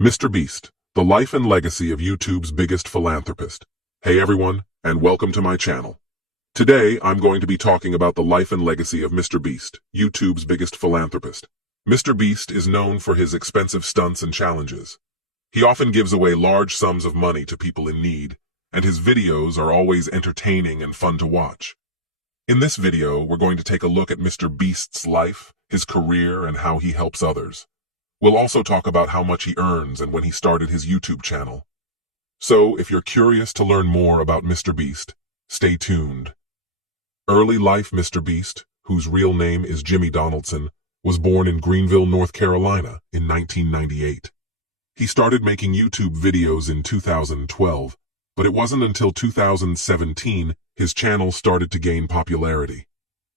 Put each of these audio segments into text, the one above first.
Mr. Beast, the life and legacy of YouTube's biggest philanthropist. Hey everyone, and welcome to my channel. Today, I'm going to be talking about the life and legacy of Mr. Beast, YouTube's biggest philanthropist. Mr. Beast is known for his expensive stunts and challenges. He often gives away large sums of money to people in need, and his videos are always entertaining and fun to watch. In this video, we're going to take a look at Mr. Beast's life, his career, and how he helps others. We'll also talk about how much he earns and when he started his YouTube channel. So, if you're curious to learn more about Mr. Beast, stay tuned. Early life Mr. Beast, whose real name is Jimmy Donaldson, was born in Greenville, North Carolina in 1998. He started making YouTube videos in 2012, but it wasn't until 2017 his channel started to gain popularity.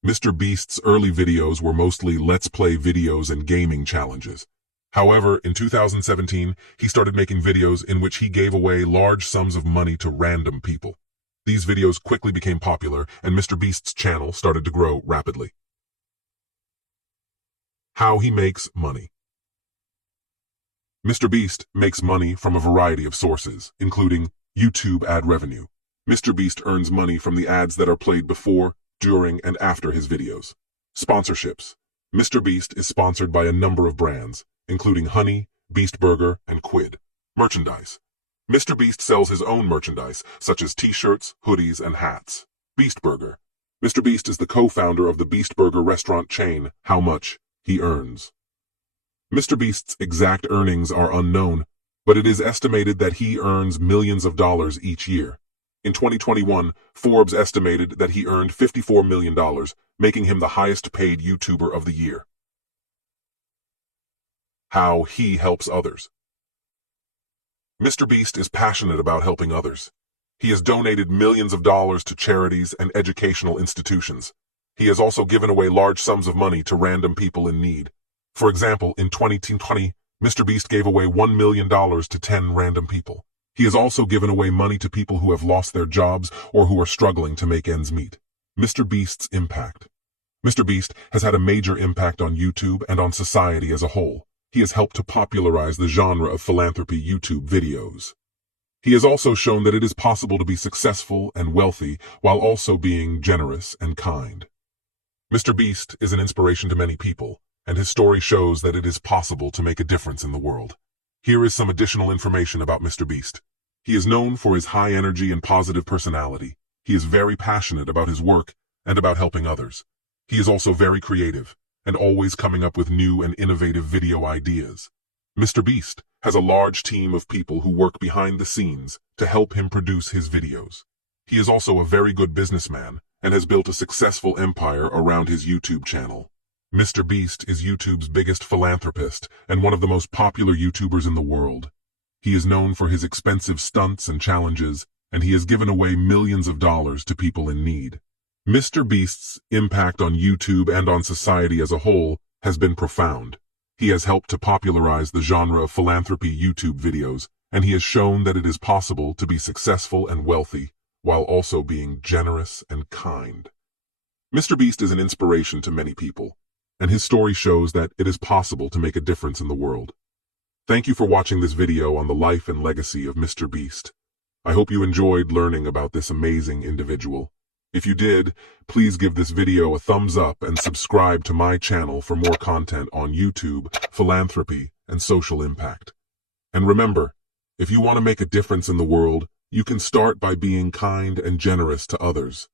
Mr. Beast's early videos were mostly Let's Play videos and gaming challenges. However, in 2017, he started making videos in which he gave away large sums of money to random people. These videos quickly became popular, and Mr. Beast's channel started to grow rapidly. How he makes money. Mr. Beast makes money from a variety of sources, including YouTube ad revenue. Mr. Beast earns money from the ads that are played before, during, and after his videos. Sponsorships. Mr. Beast is sponsored by a number of brands, including Honey, Beast Burger, and Quid. Merchandise. Mr. Beast sells his own merchandise, such as t-shirts, hoodies, and hats. Beast Burger. Mr. Beast is the co-founder of the Beast Burger restaurant chain. How much he earns. Mr. Beast's exact earnings are unknown, but it is estimated that he earns millions of dollars each year. In 2021, Forbes estimated that he earned $54 million, making him the highest-paid YouTuber of the year. How he helps others. Mr. Beast is passionate about helping others. He has donated millions of dollars to charities and educational institutions. He has also given away large sums of money to random people in need. For example, in 2020, Mr. Beast gave away $1 million to 10 random people. He has also given away money to people who have lost their jobs or who are struggling to make ends meet. Mr. Beast's impact. Mr. Beast has had a major impact on YouTube and on society as a whole. He has helped to popularize the genre of philanthropy YouTube videos. He has also shown that it is possible to be successful and wealthy while also being generous and kind. Mr. Beast is an inspiration to many people, and his story shows that it is possible to make a difference in the world. Here is some additional information about Mr. Beast. He is known for his high energy and positive personality. He is very passionate about his work and about helping others. He is also very creative and always coming up with new and innovative video ideas. Mr. Beast has a large team of people who work behind the scenes to help him produce his videos. He is also a very good businessman and has built a successful empire around his YouTube channel. Mr. Beast is YouTube's biggest philanthropist and one of the most popular YouTubers in the world. He is known for his expensive stunts and challenges, and he has given away millions of dollars to people in need. Mr. Beast's impact on YouTube and on society as a whole has been profound. He has helped to popularize the genre of philanthropy YouTube videos, and he has shown that it is possible to be successful and wealthy while also being generous and kind. Mr. Beast is an inspiration to many people, and his story shows that it is possible to make a difference in the world. Thank you for watching this video on the life and legacy of Mr. Beast. I hope you enjoyed learning about this amazing individual. If you did, please give this video a thumbs up and subscribe to my channel for more content on YouTube, philanthropy, and social impact. And remember, if you want to make a difference in the world, you can start by being kind and generous to others.